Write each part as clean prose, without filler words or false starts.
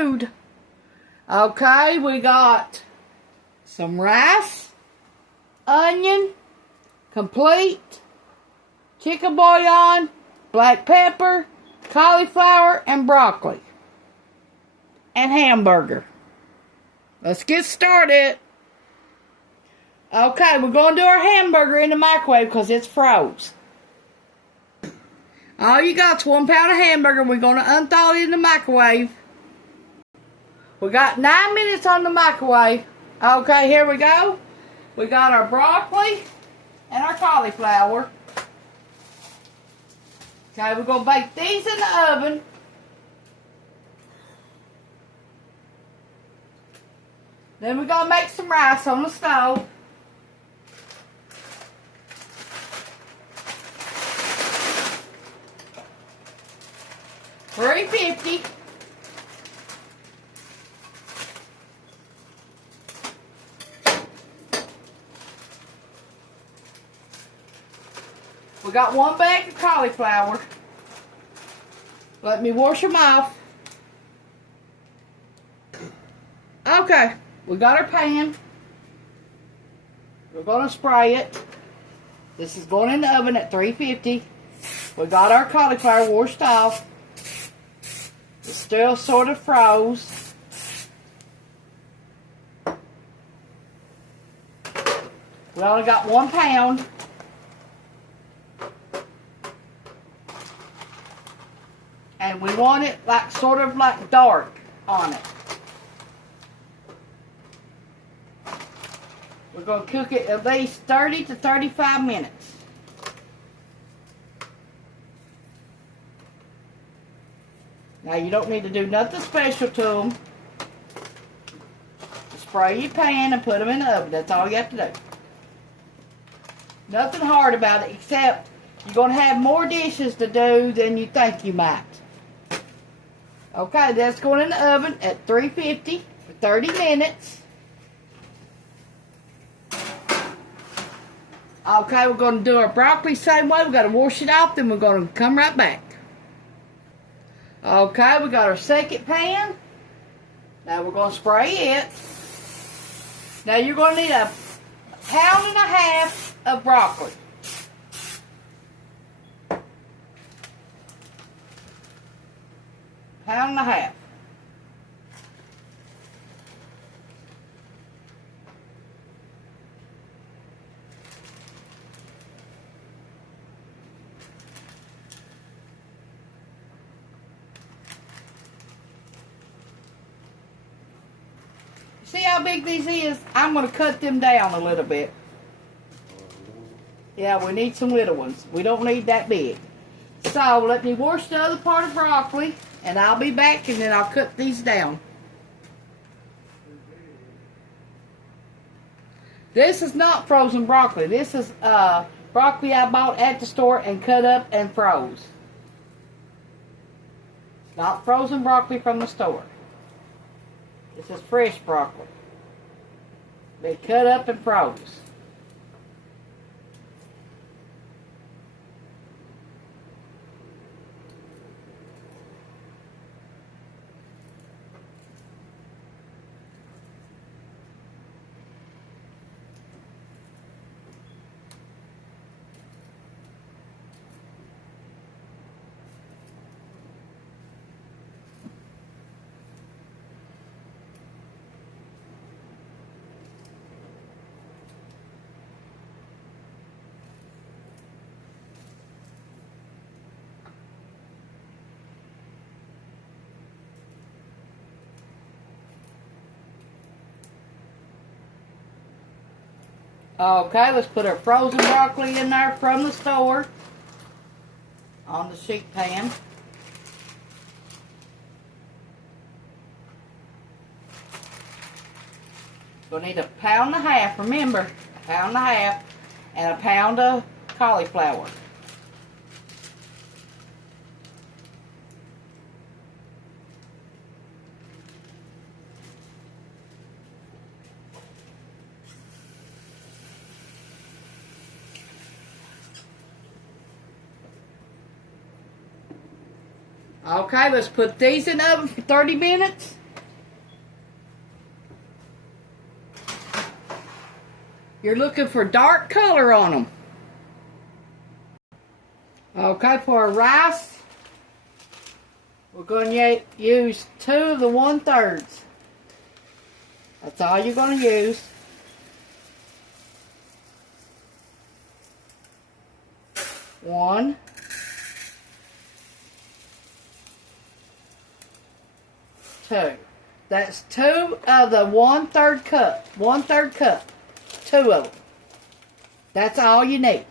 interlude. Okay, we got some rice, onion, complete, chicken bouillon, black pepper, cauliflower, and broccoli. And hamburger. Let's get started. Okay, we're going to do our hamburger in the microwave because it's froze. All you got is 1 pound of hamburger. We're going to unthaw it in the microwave. We got 9 minutes on the microwave. Okay, here we go. We got our broccoli and our cauliflower. Okay, we're going to bake these in the oven. Then we're going to make some rice on the stove. $3.50. We got 1 bag of cauliflower. Let me wash them off. Okay, we got our pan. We're going to spray it. This is going in the oven at 350. We got our cauliflower washed off. It's still sort of froze. We only got 1 pound. And we want it like sort of like dark on it. We're going to cook it at least 30 to 35 minutes. Now you don't need to do nothing special to them. Just spray your pan and put them in the oven. That's all you have to do. Nothing hard about it except you're going to have more dishes to do than you think you might. Okay, that's going in the oven at 350 for 30 minutes. Okay, we're going to do our broccoli same way. We've got to wash it off, then we're going to come right back. Okay, we got our second pan. Now we're going to spray it. Now you're going to need a pound and a half of broccoli. Pound and a half. See how big these is? I'm going to cut them down a little bit. Yeah, we need some little ones. We don't need that big. So, let me wash the other part of broccoli, and I'll be back, and then I'll cut these down. This is not frozen broccoli. This is broccoli I bought at the store and cut up and froze. It's not frozen broccoli from the store. This is fresh broccoli. They cut up and froze. Okay, let's put our frozen broccoli in there from the store on the sheet pan. We'll need a pound and a half, remember, a pound and a half, and a pound of cauliflower. Okay, let's put these in the oven for 30 minutes. You're looking for dark color on them. Okay, for our rice, we're going to use 2 of the 1/3. That's all you're going to use. One. Two. That's 2 of the 1/3 cup. 1/3 cup. 2 of them. That's all you need.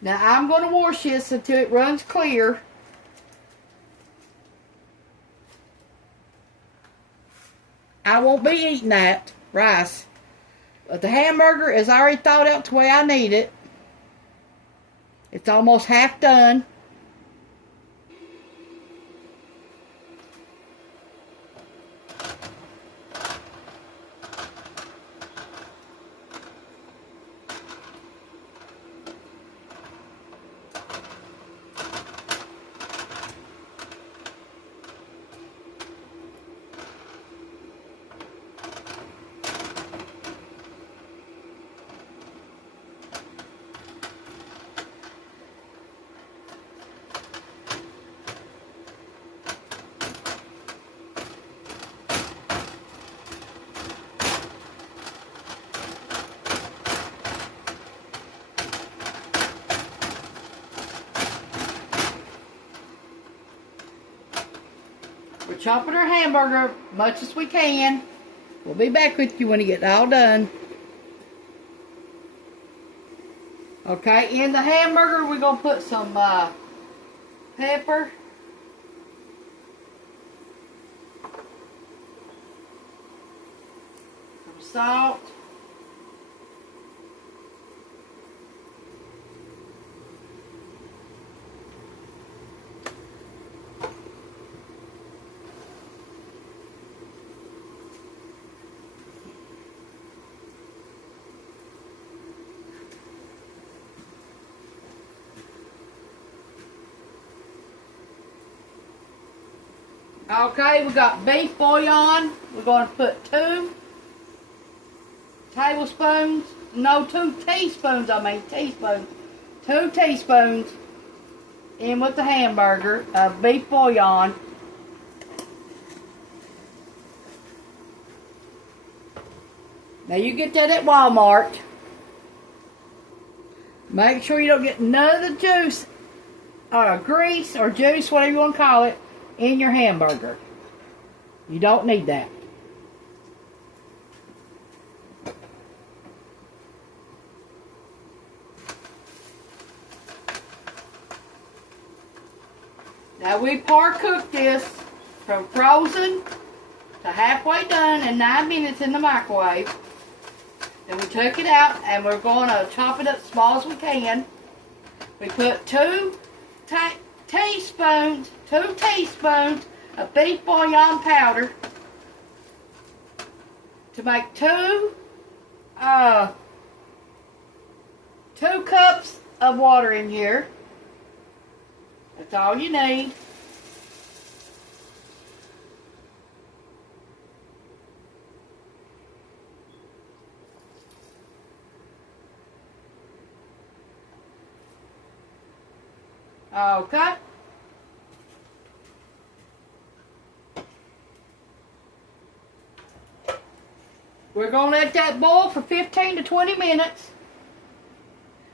Now I'm going to wash this until it runs clear. I won't be eating that rice. But the hamburger is already thawed out the way I need it. It's almost half done. We're chopping our hamburger much as we can. We'll be back with you when you get it all done. Okay, in the hamburger we're going to put some pepper. Some salt. Okay, we got beef bouillon. We're going to put 2 tablespoons, no, 2 teaspoons, teaspoons. 2 teaspoons in with the hamburger of beef bouillon. Now you get that at Walmart. Make sure you don't get none of the juice, or grease, or juice, whatever you want to call it, in your hamburger. You don't need that. Now we par cooked this from frozen to halfway done in 9 minutes in the microwave. Then we took it out and we're going to chop it up as small as we can. We put 2 teaspoons of beef bouillon powder to make 2 cups of water in here. That's all you need. Okay. We're going to let that boil for 15 to 20 minutes.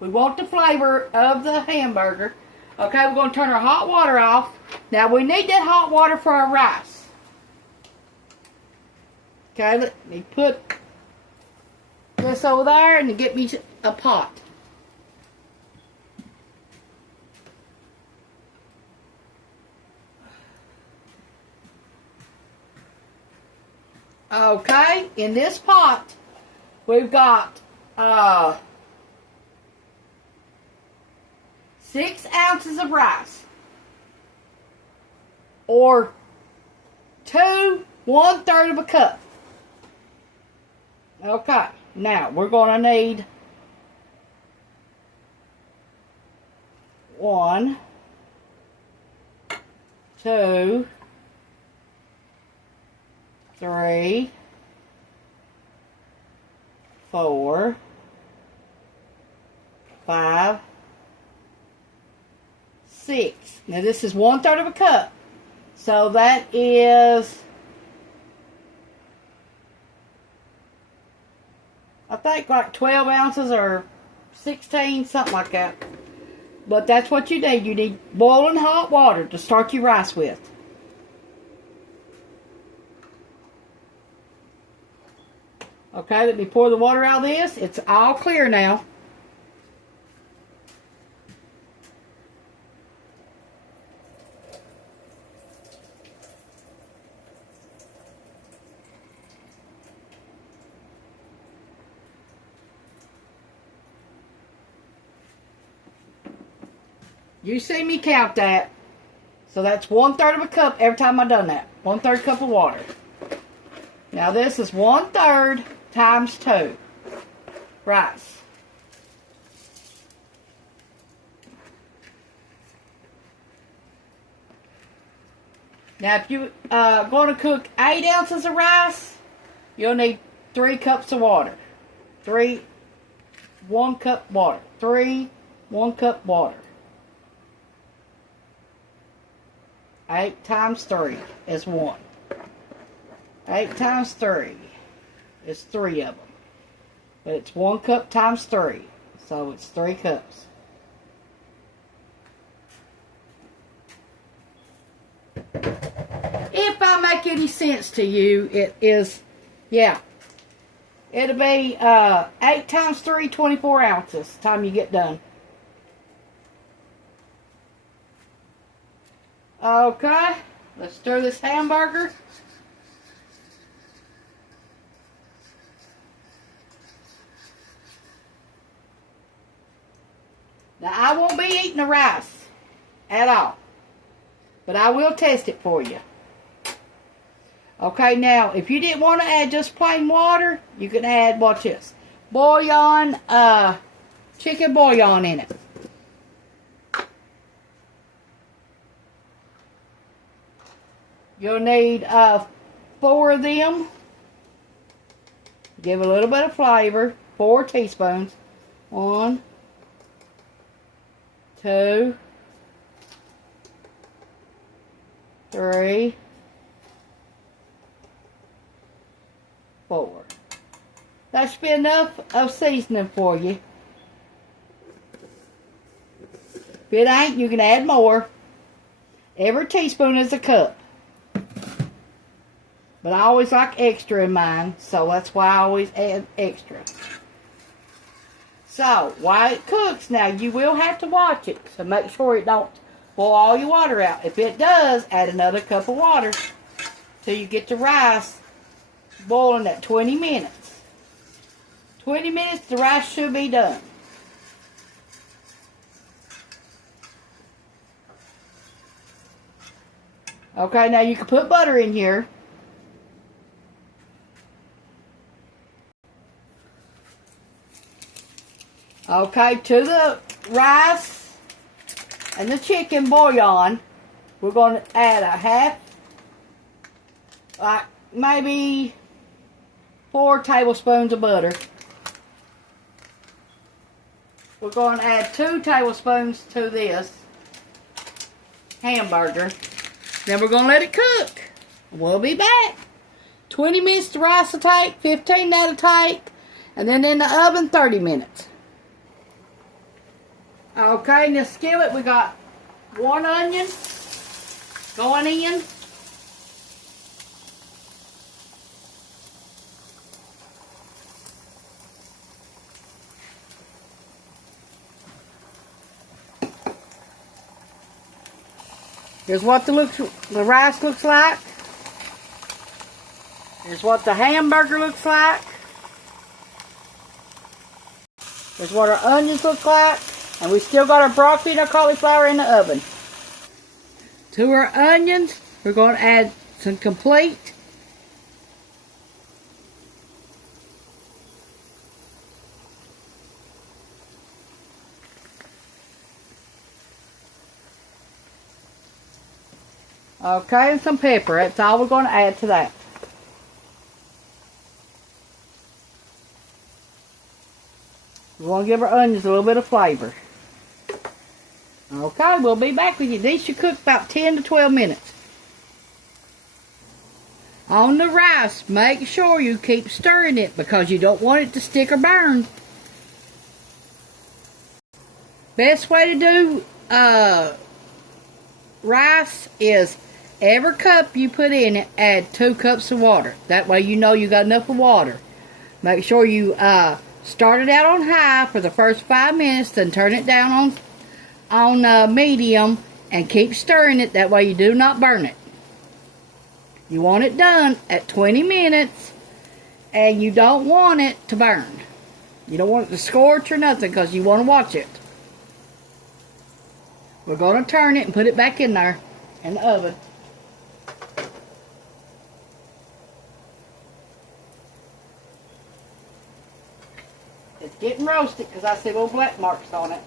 We want the flavor of the hamburger. Okay, we're going to turn our hot water off. Now, we need that hot water for our rice. Okay, let me put this over there and get me a pot. Okay, in this pot, we've got 6 ounces of rice, or 1/3 of a cup. Okay, now we're going to need 1, 2, 3, 4, 5, 6. Now this is 1/3 of a cup. So that is, I think, like 12 ounces or 16, something like that. But that's what you need. You need boiling hot water to start your rice with. Okay, let me pour the water out of this. It's all clear now. You see me count that. So that's 1/3 of a cup every time I've done that. 1/3 cup of water. Now this is 1/3 times 2 rice. Now if you going to cook 8 ounces of rice, you'll need 3 cups of water. 1 cup water. 1 cup water. 8 times 3 is 1. 8 times 3 is 3 of them. But it's 1 cup times 3. So it's 3 cups. If I make any sense to you, it is, yeah. It'll be 8 times 3, 24 ounces time you get done. Okay, let's stir this hamburger. Now, I won't be eating the rice at all, but I will test it for you. Okay, now, if you didn't want to add just plain water, you can add, watch this, bouillon, chicken bouillon in it. You'll need 4 of them. Give a little bit of flavor. 4 teaspoons. 1, 2, 3, 4. That should be enough of seasoning for you. If it ain't, you can add more. Every teaspoon is a cup. But I always like extra in mine, so that's why I always add extra. So, while it cooks, now you will have to watch it, so make sure it don't boil all your water out. If it does, add another cup of water till you get the rice boiling at 20 minutes. 20 minutes, the rice should be done. Okay, now you can put butter in here. Okay, to the rice and the chicken bouillon, we're going to add a half, like maybe 4 tablespoons of butter. We're going to add 2 tablespoons to this hamburger. Then we're going to let it cook. We'll be back. 20 minutes the rice will take, 15 that'll take, and then in the oven 30 minutes. Okay, in the skillet we got 1 onion going in. Here's what the rice looks like. Here's what the hamburger looks like. Here's what our onions look like. And we still got our broccoli and our cauliflower in the oven. To our onions, we're going to add some complete. Okay, and some pepper. That's all we're going to add to that. We want to give our onions a little bit of flavor. Okay, we'll be back with you. These should cook about 10 to 12 minutes. On the rice, make sure you keep stirring it because you don't want it to stick or burn. Best way to do rice is every cup you put in it, add 2 cups of water. That way you know you got enough of water. Make sure you start it out on high for the first 5 minutes, then turn it down on medium and keep stirring it. That way you do not burn it. You want it done at 20 minutes and you don't want it to burn. You don't want it to scorch or nothing because you want to watch it. We're going to turn it and put it back in there in the oven. It's getting roasted because I see little black marks on it.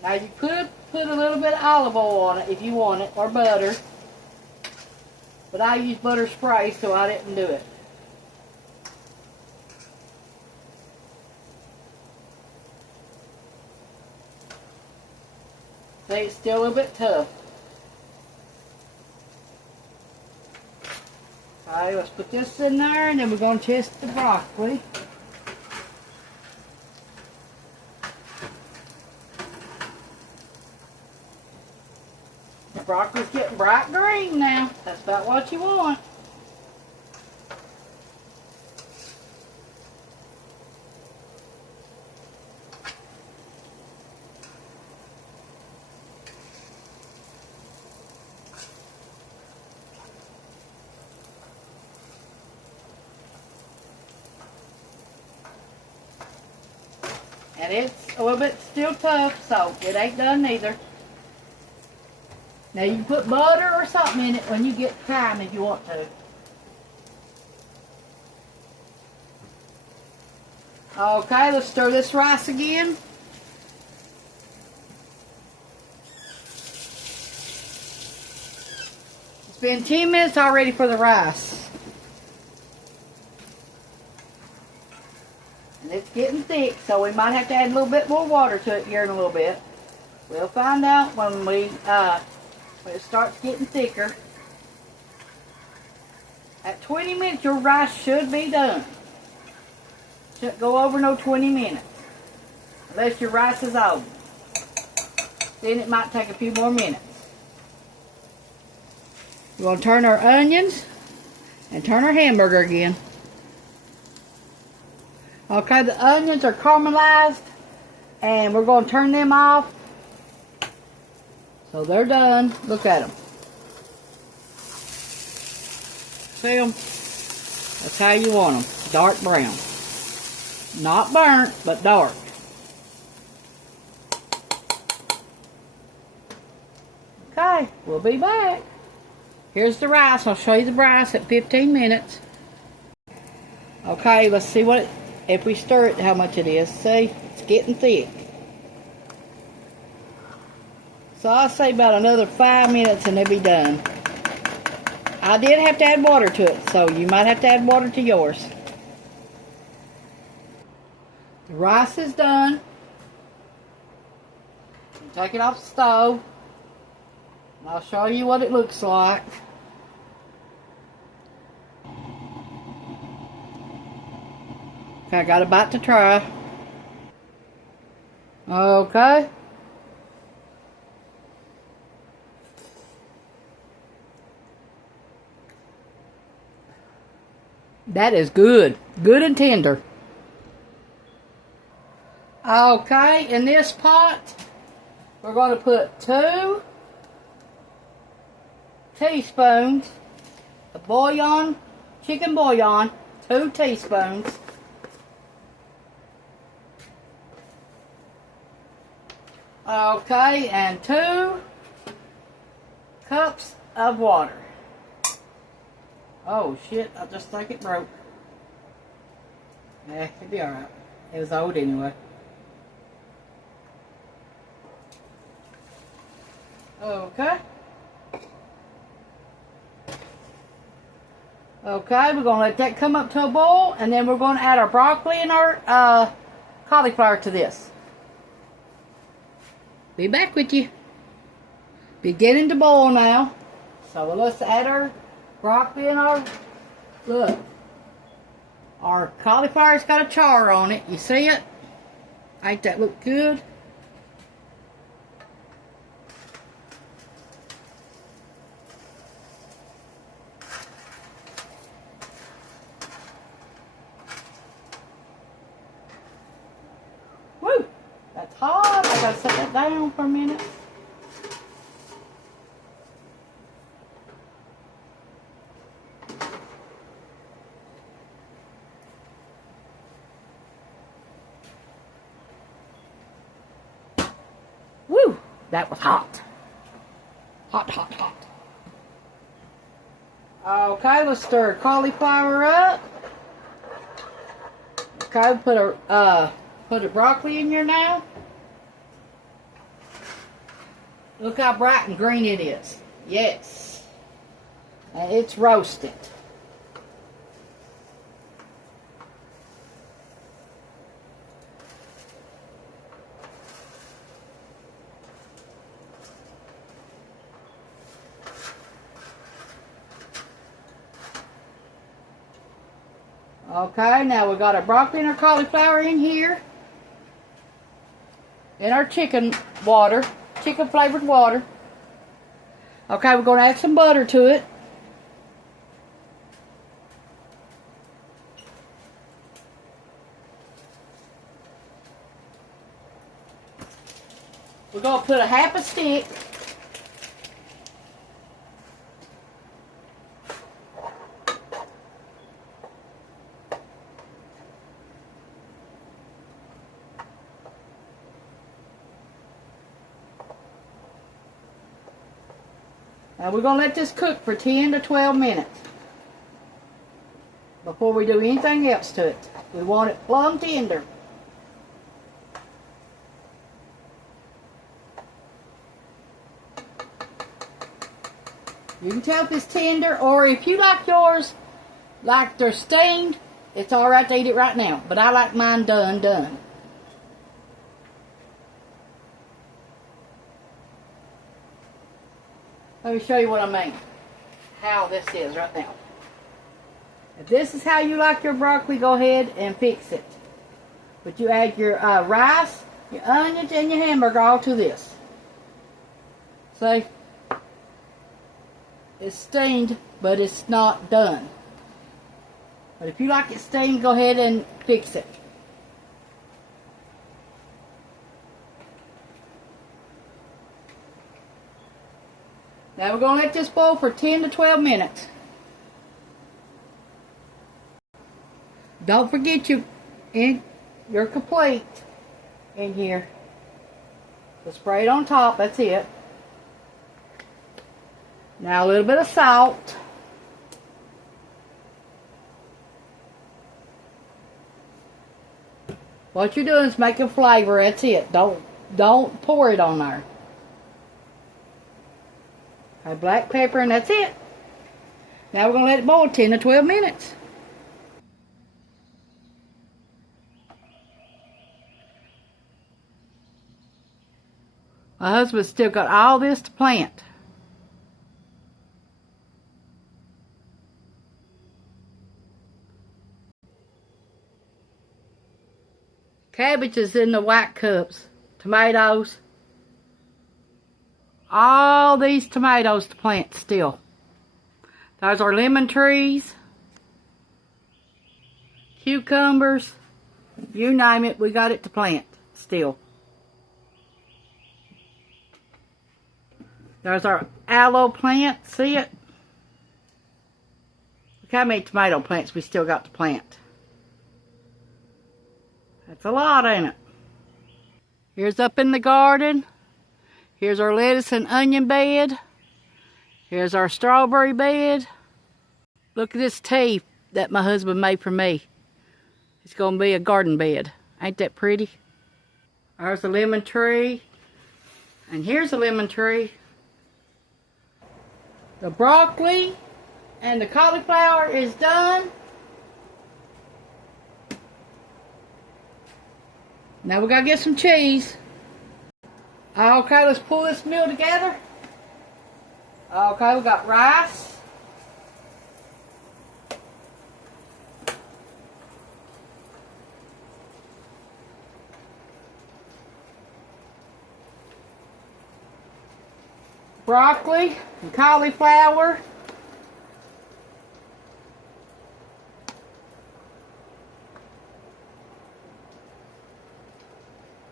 Now you could put a little bit of olive oil on it if you want it, or butter. But I use butter spray, so I didn't do it. See, it's still a little bit tough. Alright, let's put this in there, and then we're going to test the broccoli. The broccoli's getting bright green now. That's about what you want. And it's a little bit still tough, so it ain't done neither. Now you can put butter or something in it when you get time if you want to. Okay, let's stir this rice again. It's been 10 minutes already for the rice. And it's getting thick, so we might have to add a little bit more water to it here in a little bit. We'll find out when it starts getting thicker. At 20 minutes, your rice should be done. Shouldn't go over no 20 minutes. Unless your rice is old. Then it might take a few more minutes. We're going to turn our onions and turn our hamburger again. Okay, the onions are caramelized and we're going to turn them off. So they're done. Look at them. See them? That's how you want them. Dark brown. Not burnt, but dark. Okay, we'll be back. Here's the rice. I'll show you the rice at 15 minutes. Okay, let's see if we stir it, how much it is. See, it's getting thick. So I'll say about another 5 minutes and it'll be done. I did have to add water to it, so you might have to add water to yours. The rice is done. Take it off the stove. And I'll show you what it looks like. Okay, I got a bite to try. Okay. That is good. Good and tender. Okay, in this pot, we're going to put 2 teaspoons of bouillon, chicken bouillon, 2 teaspoons. Okay, and 2 cups of water. Oh shit, I just think it broke. Yeah, it'll be alright. It was old anyway. Okay. Okay, we're going to let that come up to a boil, and then we're going to add our broccoli and our cauliflower to this. Be back with you. Beginning to boil now. So let's add our broccoli and our, look, our cauliflower's got a char on it. You see it? Ain't that look good? Woo! That's hot. I gotta set that down for a minute. Woo! That was hot. Hot, hot, hot. Okay, let's stir cauliflower up. Okay, put a broccoli in here now. Look how bright and green it is. Yes. And it's roasted. Okay, now we got our broccoli and our cauliflower in here. And our chicken water, chicken flavored water. Okay, we're going to add some butter to it. We're going to put a half a stick. Now we're going to let this cook for 10 to 12 minutes before we do anything else to it. We want it plumb tender. You can tell if it's tender, or if you like yours like they're steamed, it's alright to eat it right now. But I like mine done. Let me show you what I mean. How this is right now. If this is how you like your broccoli, go ahead and fix it. But you add your rice, your onions, and your hamburger all to this. See? It's steamed, but it's not done. But if you like it steamed, go ahead and fix it. Now we're going to let this boil for 10 to 12 minutes. Don't forget you're complete in here. So spray it on top, that's it. Now a little bit of salt. What you're doing is making flavor, that's it. Don't pour it on there. Black pepper, and that's it. Now we're going to let it boil 10 to 12 minutes. My husband's still got all this to plant. Cabbage is in the white cups. Tomatoes. All these tomatoes to plant still. Those are lemon trees. Cucumbers. You name it, we got it to plant still. There's our aloe plant. See it? Look how many tomato plants we still got to plant. That's a lot, ain't it? Here's up in the garden. Here's our lettuce and onion bed. Here's our strawberry bed. Look at this tea that my husband made for me. It's going to be a garden bed. Ain't that pretty? There's a lemon tree. And here's a lemon tree. The broccoli And the cauliflower is done. Now we gotta get some cheese. Okay, let's pull this meal together. Okay, we got rice. Broccoli and cauliflower.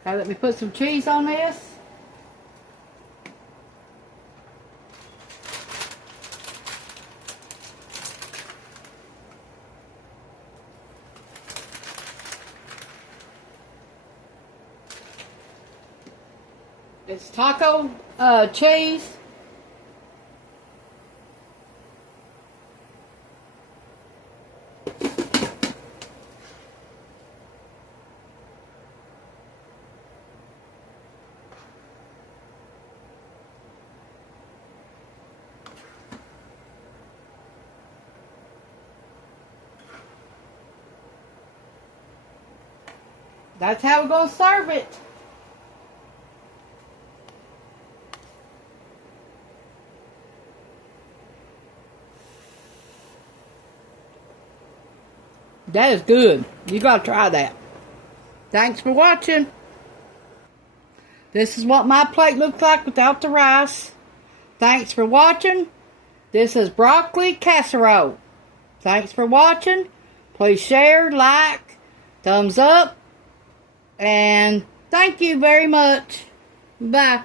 Okay, let me put some cheese on this. It's taco cheese. That's how we're going to serve it. That is good. You got to try that. Thanks for watching. This is what my plate looks like without the rice. Thanks for watching. This is broccoli casserole. Thanks for watching. Please share, like, thumbs up. And thank you very much. Bye.